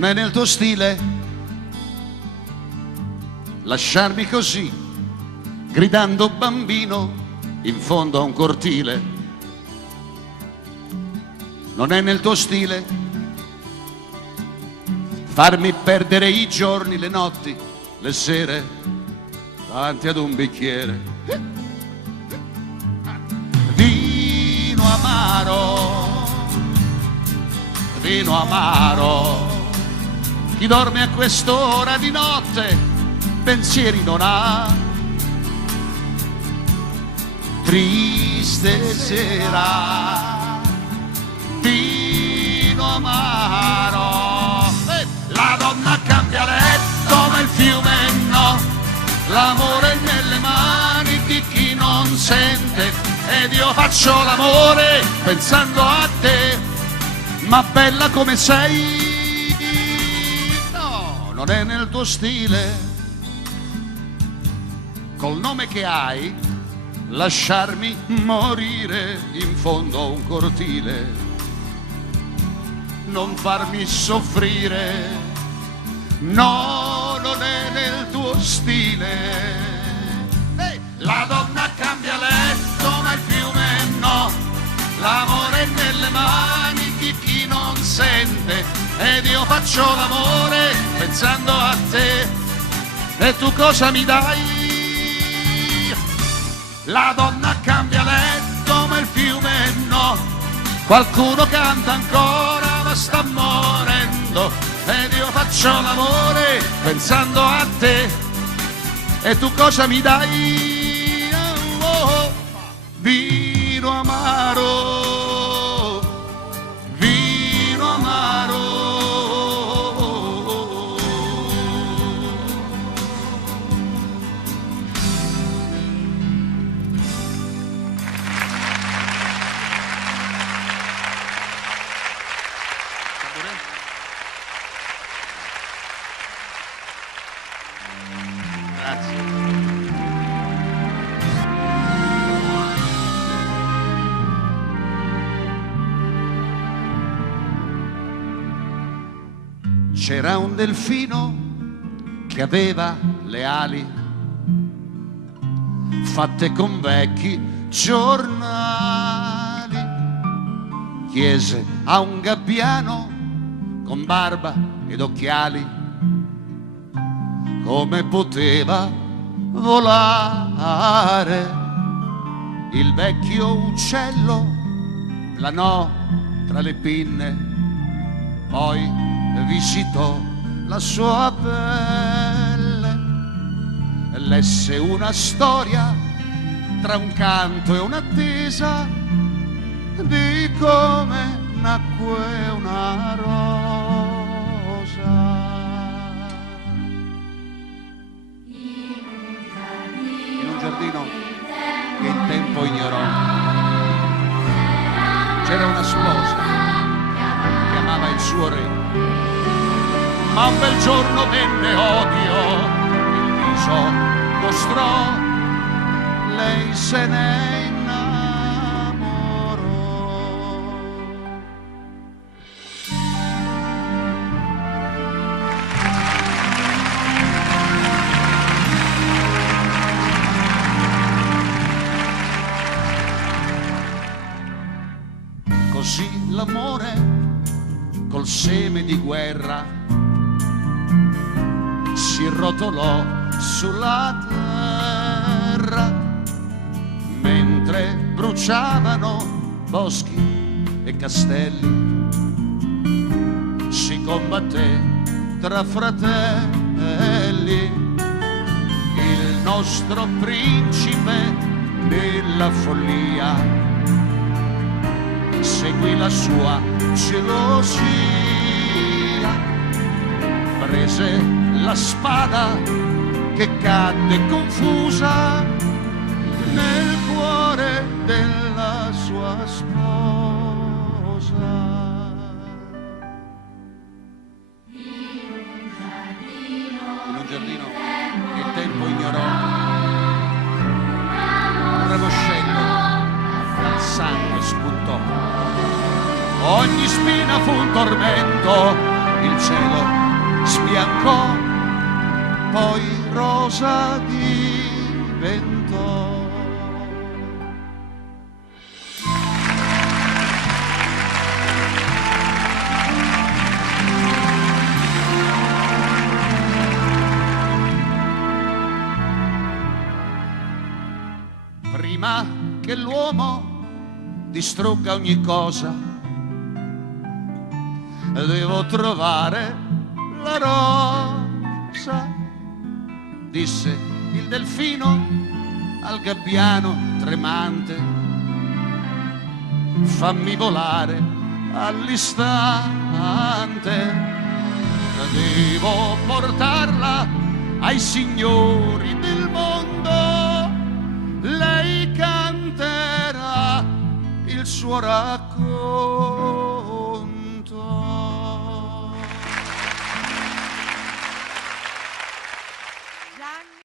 Non è nel tuo stile lasciarmi così, gridando bambino in fondo a un cortile. Non è nel tuo stile farmi perdere i giorni, le notti, le sere davanti ad un bicchiere. Vino amaro, vino amaro. Chi dorme a quest'ora di notte pensieri non ha. Triste sera, vino amaro. La donna cambia letto ma il fiume no. L'amore è nelle mani di chi non sente. Ed io faccio l'amore pensando a te. Ma bella come sei. Non è nel tuo stile, col nome che hai, lasciarmi morire in fondo a un cortile. Non farmi soffrire, no, non è nel tuo stile. La donna cambia letto ma il fiume no. L'amore è nelle mani di chi non sente. Ed io faccio l'amore pensando a te. E tu cosa mi dai? La donna cambia letto ma il fiume no. Qualcuno canta ancora ma sta morendo. Ed io faccio l'amore pensando a te. E tu cosa mi dai? Oh, vino amaro, vino amaro. C'era un delfino che aveva le ali fatte con vecchi giornali. Chiese a un gabbiano con barba ed occhiali come poteva volare. Il vecchio uccello planò tra le pinne, poi visitò la sua pelle e lesse una storia tra un canto e un'attesa di come nacque una rosa. In un giardino che il tempo ignorò c'era una sposa che amava il suo re. Ma un bel giorno venne odio, il viso mostrò, lei se ne innamorò. Così l'amore col seme di guerra si rotolò sulla terra mentre bruciavano boschi e castelli. Si combatté tra fratelli. Il nostro principe della follia seguì la sua gelosia, prese la spada che cadde confusa nel cuore della sua sposa. In un giardino che il tempo ignorò, un ramoscello dal sangue spuntò. Ogni spina fu un tormento il cielo sbiancò, poi rosa diventò. Prima che l'uomo distrugga ogni cosa, devo trovare la rosa, disse il delfino al gabbiano tremante. Fammi volare all'istante, devo portarla ai signori del mondo. Lei canterà il suo racconto